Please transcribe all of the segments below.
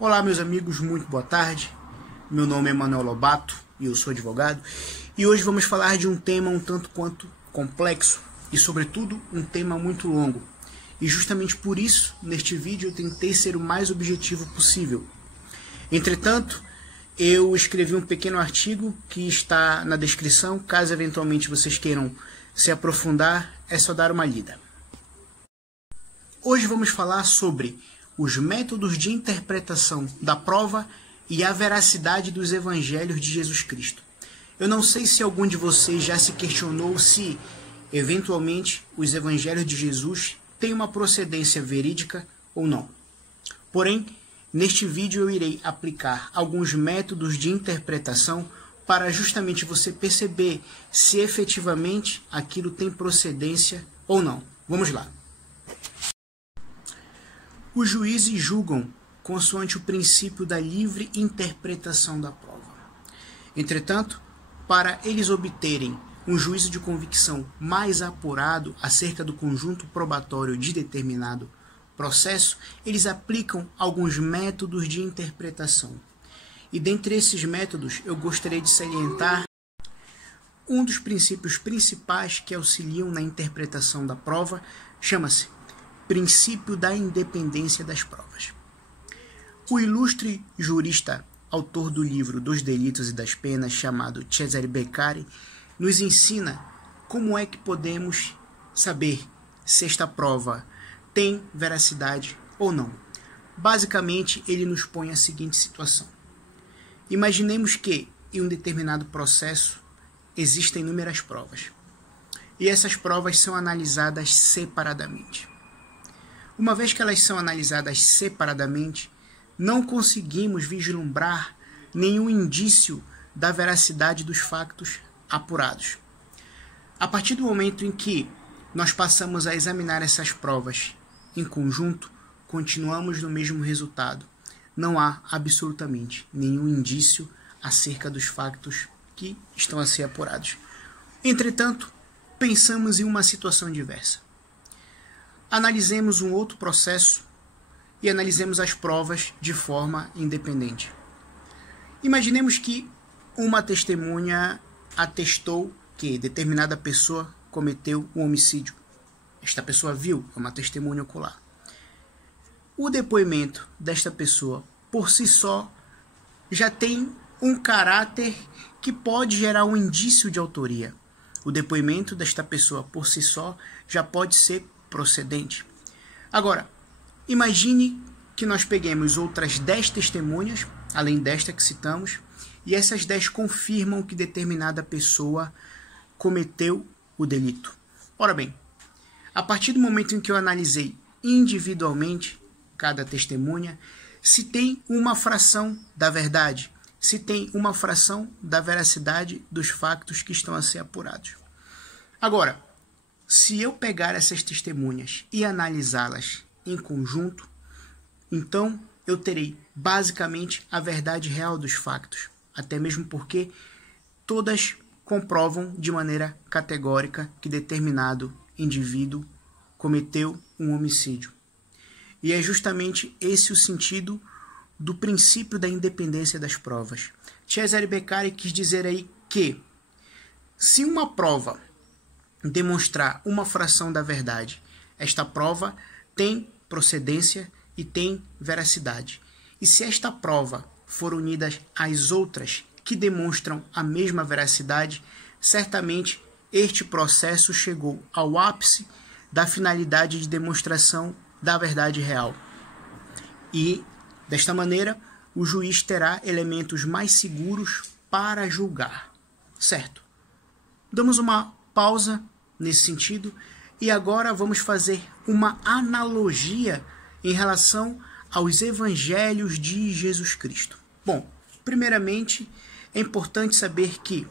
Olá, meus amigos, muito boa tarde. Meu nome é Manuel Lobato e eu sou advogado. E hoje vamos falar de um tema um tanto quanto complexo e, sobretudo, um tema muito longo. E justamente por isso, neste vídeo, eu tentei ser o mais objetivo possível. Entretanto, eu escrevi um pequeno artigo que está na descrição. Caso eventualmente vocês queiram se aprofundar, é só dar uma lida. Hoje vamos falar sobre os métodos de interpretação da prova e a veracidade dos evangelhos de Jesus Cristo. Eu não sei se algum de vocês já se questionou se, eventualmente, os evangelhos de Jesus têm uma procedência verídica ou não. Porém, neste vídeo eu irei aplicar alguns métodos de interpretação para justamente você perceber se efetivamente aquilo tem procedência ou não. Vamos lá. Os juízes julgam consoante o princípio da livre interpretação da prova. Entretanto, para eles obterem um juízo de convicção mais apurado acerca do conjunto probatório de determinado processo, eles aplicam alguns métodos de interpretação. E dentre esses métodos, eu gostaria de salientar um dos princípios principais que auxiliam na interpretação da prova, chama-se princípio da independência das provas. O ilustre jurista, autor do livro Dos Delitos e das Penas, chamado Cesare Beccari, nos ensina como é que podemos saber se esta prova tem veracidade ou não. Basicamente, ele nos põe a seguinte situação. Imaginemos que, em um determinado processo, existem inúmeras provas. E essas provas são analisadas separadamente. Uma vez que elas são analisadas separadamente, não conseguimos vislumbrar nenhum indício da veracidade dos factos apurados. A partir do momento em que nós passamos a examinar essas provas em conjunto, continuamos no mesmo resultado. Não há absolutamente nenhum indício acerca dos factos que estão a ser apurados. Entretanto, pensamos em uma situação diversa. Analisemos um outro processo e analisemos as provas de forma independente. Imaginemos que uma testemunha atestou que determinada pessoa cometeu um homicídio. Esta pessoa viu, é uma testemunha ocular. O depoimento desta pessoa, por si só, já tem um caráter que pode gerar um indício de autoria. O depoimento desta pessoa, por si só, já pode ser procedente. Agora, imagine que nós peguemos outras 10 testemunhas, além desta que citamos, e essas 10 confirmam que determinada pessoa cometeu o delito. Ora bem, a partir do momento em que eu analisei individualmente cada testemunha, se tem uma fração da verdade, se tem uma fração da veracidade dos factos que estão a ser apurados. Agora, se eu pegar essas testemunhas e analisá-las em conjunto, então eu terei basicamente a verdade real dos factos, até mesmo porque todas comprovam de maneira categórica que determinado indivíduo cometeu um homicídio. E é justamente esse o sentido do princípio da independência das provas. Cesare Beccari quis dizer aí que, se uma prova demonstrar uma fração da verdade, esta prova tem procedência e tem veracidade. E se esta prova for unida às outras que demonstram a mesma veracidade, certamente este processo chegou ao ápice da finalidade de demonstração da verdade real. E, desta maneira, o juiz terá elementos mais seguros para julgar. Certo? Damos uma pausa nesse sentido e agora vamos fazer uma analogia em relação aos evangelhos de Jesus Cristo. Bom, primeiramente é importante saber que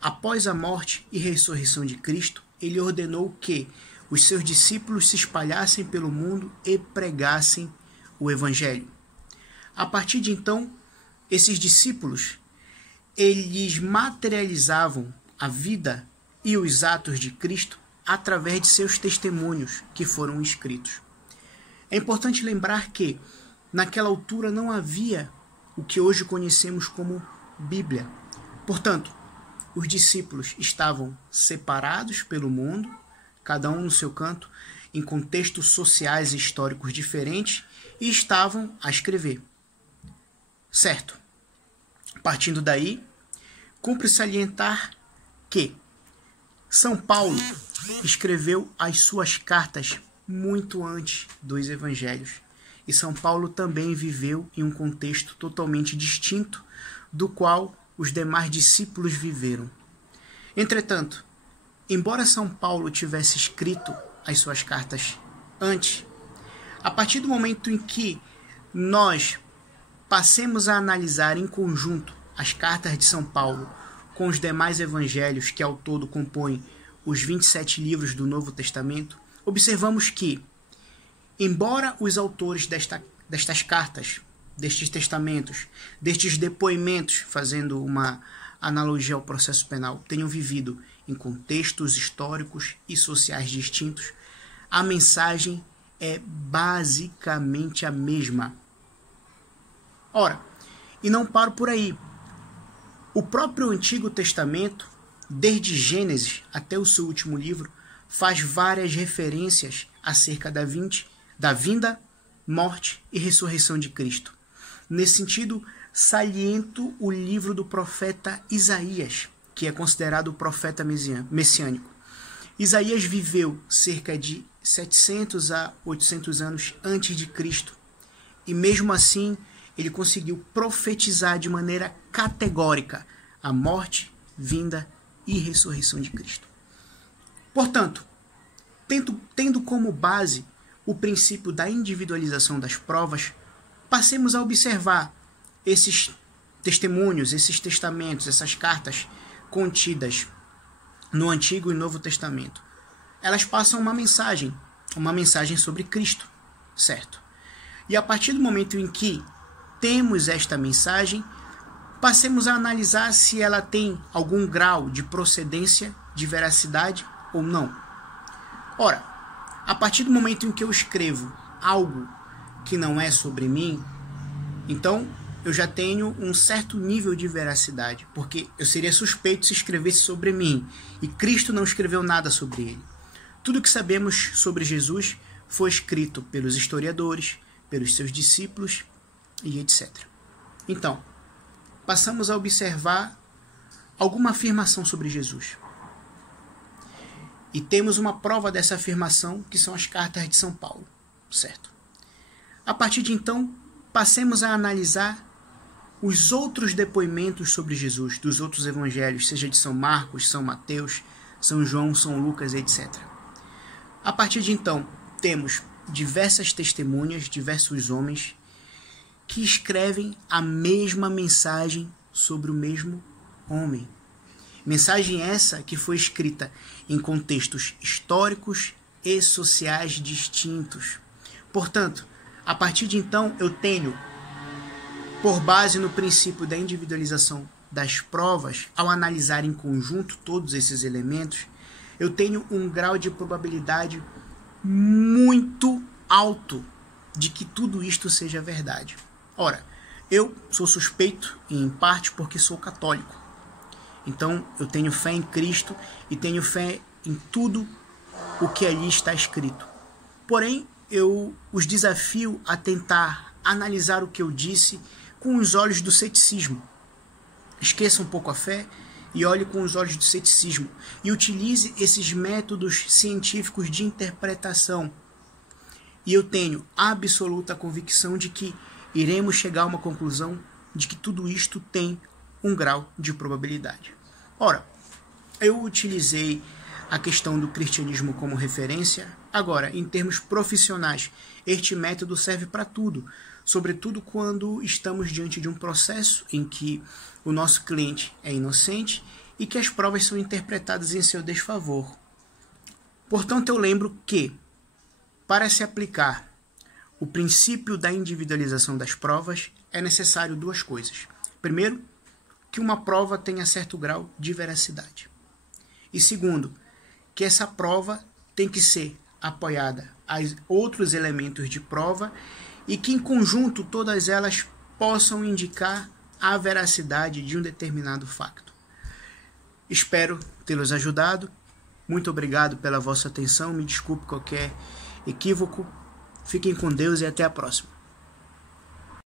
após a morte e ressurreição de Cristo, ele ordenou que os seus discípulos se espalhassem pelo mundo e pregassem o evangelho. A partir de então, esses discípulos, eles materializavam a vida e os atos de Cristo através de seus testemunhos que foram escritos. É importante lembrar que naquela altura não havia o que hoje conhecemos como Bíblia. Portanto, os discípulos estavam separados pelo mundo, cada um no seu canto, em contextos sociais e históricos diferentes, e estavam a escrever. Certo. Partindo daí, cumpre salientar que São Paulo escreveu as suas cartas muito antes dos evangelhos. E São Paulo também viveu em um contexto totalmente distinto do qual os demais discípulos viveram. Entretanto, embora São Paulo tivesse escrito as suas cartas antes, a partir do momento em que nós passemos a analisar em conjunto as cartas de São Paulo com os demais evangelhos que ao todo compõem os 27 livros do Novo Testamento, observamos que, embora os autores destas cartas, destes testamentos, destes depoimentos, fazendo uma analogia ao processo penal, tenham vivido em contextos históricos e sociais distintos, a mensagem é basicamente a mesma. Ora, e não paro por aí. O próprio Antigo Testamento, desde Gênesis até o seu último livro, faz várias referências acerca da vinda, morte e ressurreição de Cristo. Nesse sentido, saliento o livro do profeta Isaías, que é considerado o profeta messiânico. Isaías viveu cerca de 700 a 800 anos antes de Cristo, e mesmo assim ele conseguiu profetizar de maneira categórica a morte, vinda e ressurreição de Cristo. Portanto, tendo como base o princípio da individualização das provas, passemos a observar esses testemunhos, esses testamentos, essas cartas contidas no Antigo e Novo Testamento. Elas passam uma mensagem sobre Cristo, certo? E a partir do momento em que temos esta mensagem, passemos a analisar se ela tem algum grau de procedência, de veracidade ou não. Ora, a partir do momento em que eu escrevo algo que não é sobre mim, então eu já tenho um certo nível de veracidade, porque eu seria suspeito se escrevesse sobre mim, e Cristo não escreveu nada sobre ele. Tudo que sabemos sobre Jesus foi escrito pelos historiadores, pelos seus discípulos e etc. Então, passamos a observar alguma afirmação sobre Jesus. E temos uma prova dessa afirmação, que são as cartas de São Paulo, certo? A partir de então, passemos a analisar os outros depoimentos sobre Jesus, dos outros evangelhos, seja de São Marcos, São Mateus, São João, São Lucas, etc. A partir de então, temos diversas testemunhas, diversos homens que escrevem a mesma mensagem sobre o mesmo homem. Mensagem essa que foi escrita em contextos históricos e sociais distintos. Portanto, a partir de então, eu tenho, por base no princípio da individualização das provas, ao analisar em conjunto todos esses elementos, eu tenho um grau de probabilidade muito alto de que tudo isto seja verdade. Ora, eu sou suspeito, em parte, porque sou católico. Então, eu tenho fé em Cristo e tenho fé em tudo o que ali está escrito. Porém, eu os desafio a tentar analisar o que eu disse com os olhos do ceticismo. Esqueça um pouco a fé e olhe com os olhos do ceticismo. E utilize esses métodos científicos de interpretação. E eu tenho absoluta convicção de que iremos chegar a uma conclusão de que tudo isto tem um grau de probabilidade. Ora, eu utilizei a questão do cristianismo como referência. Agora, em termos profissionais, este método serve para tudo, sobretudo quando estamos diante de um processo em que o nosso cliente é inocente e que as provas são interpretadas em seu desfavor. Portanto, eu lembro que, para se aplicar o princípio da individualização das provas, é necessário duas coisas. Primeiro, que uma prova tenha certo grau de veracidade. E segundo, que essa prova tem que ser apoiada a outros elementos de prova e que em conjunto todas elas possam indicar a veracidade de um determinado facto. Espero tê-los ajudado. Muito obrigado pela vossa atenção. Me desculpe qualquer equívoco. Fiquem com Deus e até a próxima.